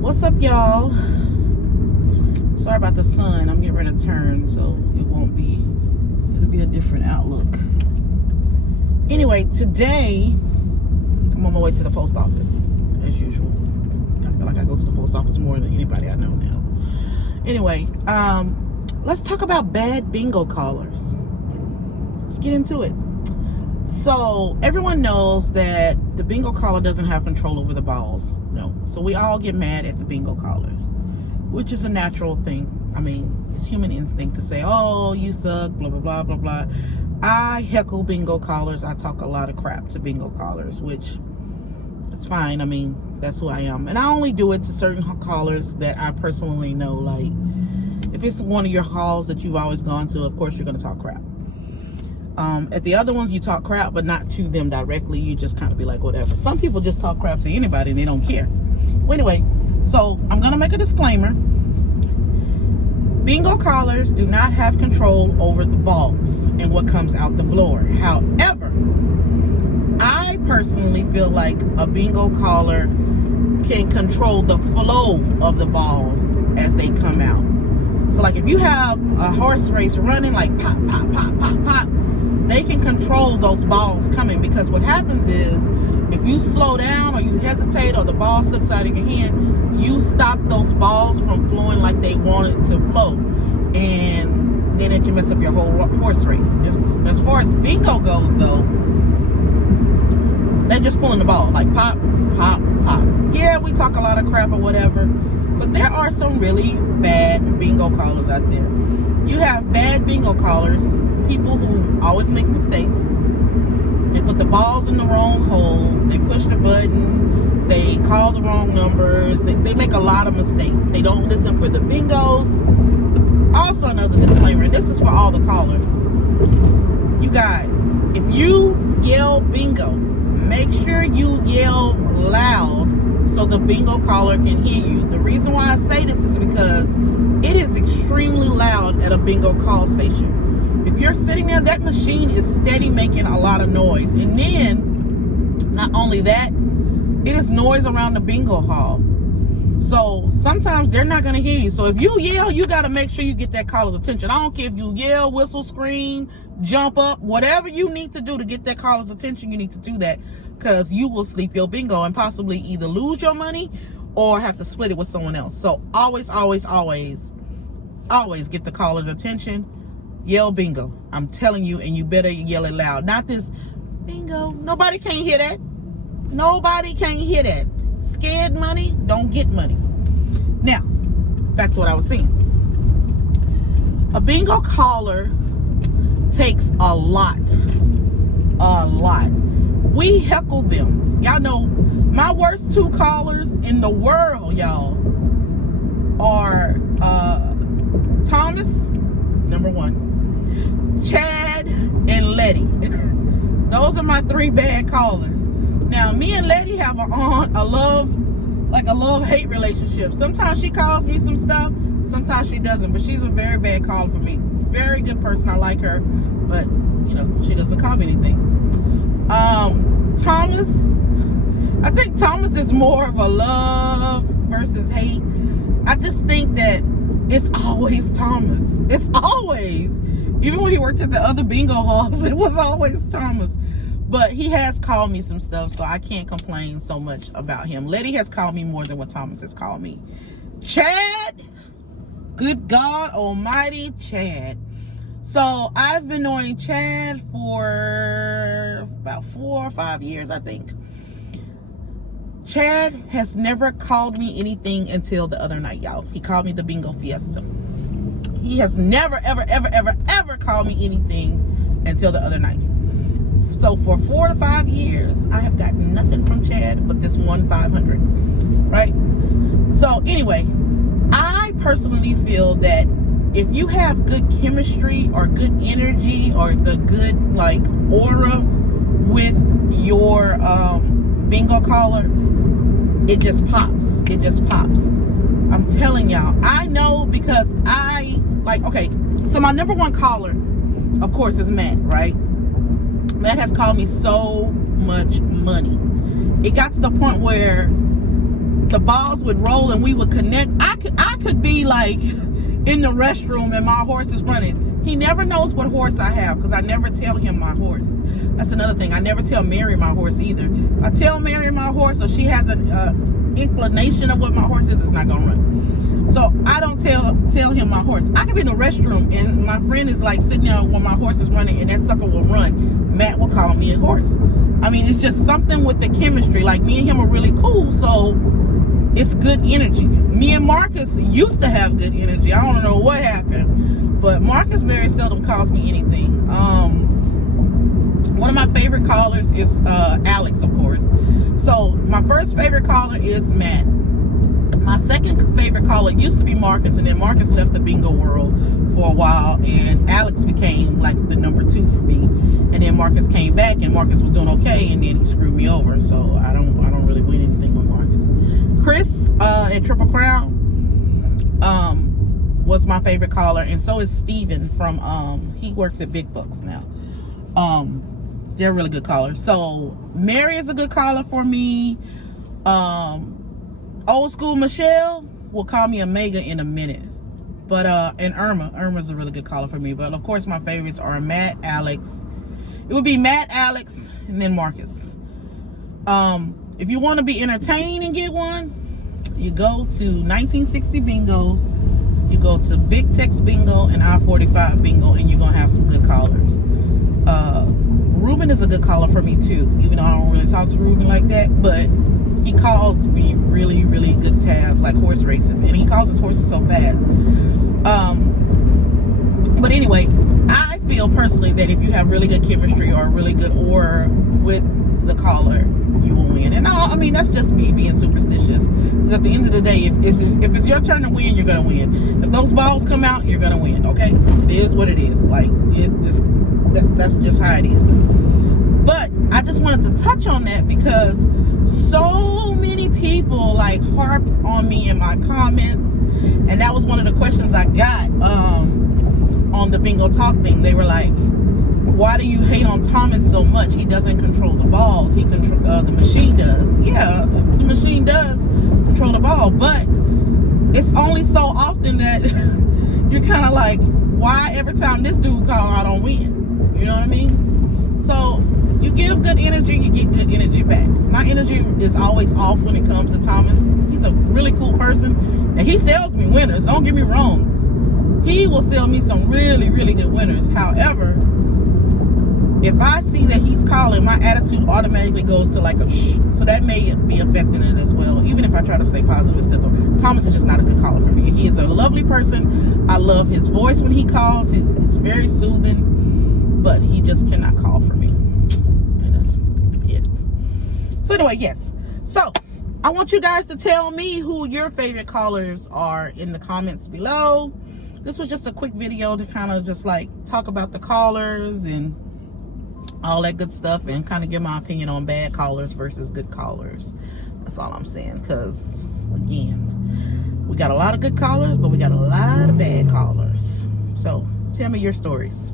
What's up, y'all? Sorry about the sun. I'm getting ready to turn, so it'll be a different outlook. Anyway, today I'm on my way to the post office as usual. I feel like I go to the post office more than anybody I know now. Anyway, let's talk about bad bingo callers. Let's get into it. So everyone knows that the bingo caller doesn't have control over the balls. No. So we all get mad at the bingo callers, which is a natural thing. I mean, it's human instinct to say, oh, you suck, blah, blah, blah, blah, blah. I heckle bingo callers. I talk a lot of crap to bingo callers, which it's fine. I mean, that's who I am. And I only do it to certain callers that I personally know. Like, if it's one of your halls that you've always gone to, of course you're going to talk crap. At the other ones, you talk crap, but not to them directly. You just kind of be like, whatever. Some people just talk crap to anybody and they don't care. Well, anyway, so I'm going to make a disclaimer. Bingo callers do not have control over the balls and what comes out the blower. However, I personally feel like a bingo caller can control the flow of the balls as they come out. So like if you have a horse race running, like pop, pop, pop, pop, pop, they can control those balls coming, because what happens is if you slow down or you hesitate or the ball slips out of your hand, you stop those balls from flowing like they want it to flow, and then it can mess up your whole horse race. As far as bingo goes though, they're just pulling the ball like pop, pop, pop. Yeah, we talk a lot of crap or whatever, but there are some really bad bingo callers out there. You have bad bingo callers, people who always make mistakes. They put the balls in the wrong hole. They push the button. They call the wrong numbers. They make a lot of mistakes. They don't listen for the bingos. Also, another disclaimer, and this is for all the callers. You guys, if you yell bingo, make sure you yell loud so the bingo caller can hear you. The reason why I say this is because it is extremely loud at a bingo call station. If you're sitting there, that machine is steady making a lot of noise. And then, not only that, it is noise around the bingo hall. So sometimes they're not going to hear you. So if you yell, you got to make sure you get that caller's attention. I don't care if you yell, whistle, scream, jump up, whatever you need to do to get that caller's attention, you need to do that, because you will sleep your bingo and possibly either lose your money or have to split it with someone else. So always, always, always, always get the caller's attention. Yell bingo. I'm telling you, and you better yell it loud. Not this bingo. Nobody can hear that. Nobody can hear that. Scared money, don't get money. Now, back to what I was saying. A bingo caller takes a lot. A lot. We heckle them. Y'all know my worst two callers in the world, y'all, are Thomas, number one, Chad, and Letty. Those are my three bad callers. Now, me and Letty have a love-hate relationship. Sometimes she calls me some stuff, sometimes she doesn't, but she's a very bad caller for me. Very good person, I like her, but you know, she doesn't call me anything. Thomas, I think Thomas is more of a love versus hate. I just think that it's always Thomas. It's always. Even when he worked at the other bingo halls, it was always Thomas. But he has called me some stuff, so I can't complain so much about him. Letty has called me more than what Thomas has called me. Chad, good God almighty, Chad. So I've been knowing Chad for about 4 or 5 years, I think. Chad has never called me anything until the other night, y'all. He called me the bingo fiesta. He has never, ever, ever, ever, ever called me anything until the other night. So for 4 to 5 years, I have got nothing from Chad but this one 500, right? So anyway, I personally feel that if you have good chemistry or good energy or the good like aura with your bingo caller, it just pops. It just pops. I'm telling y'all, I know, because okay, so my number one caller, of course, is Matt, right? Matt has called me so much money. It got to the point where the balls would roll and we would connect. I could be like in the restroom and my horse is running. He never knows what horse I have because I never tell him my horse. That's another thing. I never tell Mary my horse either. I tell Mary my horse, or she has an inclination of what my horse is, it's not gonna run. So I don't tell him my horse. I could be in the restroom and my friend is like sitting there when my horse is running and that sucker will run. Matt will call me a horse. I mean, it's just something with the chemistry. Like, me and him are really cool, so it's good energy. Me and Marcus used to have good energy. I don't know what happened, but Marcus very seldom calls me anything. One of my favorite callers is Alex, of course. So my first favorite caller is Matt. My second favorite caller used to be Marcus, and then Marcus left the bingo world for a while, and Alex became like the number 2 for me. And then Marcus came back, and Marcus was doing okay, and then he screwed me over. So I don't really win anything with Marcus. Chris at Triple Crown was my favorite caller, and so is Steven from he works at Big Bucks now. They're really good callers. So Mary is a good caller for me. Old school Michelle will call me Omega in a minute. But and Irma's a really good caller for me. But of course my favorites are Matt, Alex. It would be Matt, Alex, and then Marcus. If you want to be entertained and get one, you go to 1960 Bingo, you go to Big Tex Bingo and I-45 Bingo, and you're gonna have some good callers. Ruben is a good caller for me too, even though I don't really talk to Ruben like that, but he calls me really, really good tabs, like horse races, and he calls his horses so fast. But anyway, I feel personally that if you have really good chemistry or really good aura with the caller, you will win. And I mean, that's just me being superstitious, because at the end of the day, if it's your turn to win, you're gonna win. If those balls come out, you're gonna win. Okay, it is what it is. Like, that's just how it is. But I just wanted to touch on that because so many people like harped on me in my comments, and that was one of the questions I got on the Bingo Talk thing. They were like, why do you hate on Thomas so much? He doesn't control the balls. He the machine does. Yeah, the machine does control the ball, but it's only so often that you're kind of like, why every time this dude call, I don't win? You know what I mean? So you give good energy, you get good energy back. My energy is always off when it comes to Thomas. He's a really cool person, and he sells me winners. Don't get me wrong. He will sell me some really, really good winners. However, if I see that he's calling, my attitude automatically goes to like a shh. So that may be affecting it as well. Even if I try to stay positive still, Thomas is just not a good caller for me. He is a lovely person. I love his voice when he calls. It's very soothing, but he just cannot call for me. And that's it. So anyway, yes. So I want you guys to tell me who your favorite callers are in the comments below. This was just a quick video to kind of just like talk about the callers and all that good stuff, and kind of give my opinion on bad callers versus good callers. That's all I'm saying, because again, we got a lot of good callers, but we got a lot of bad callers. So tell me your stories.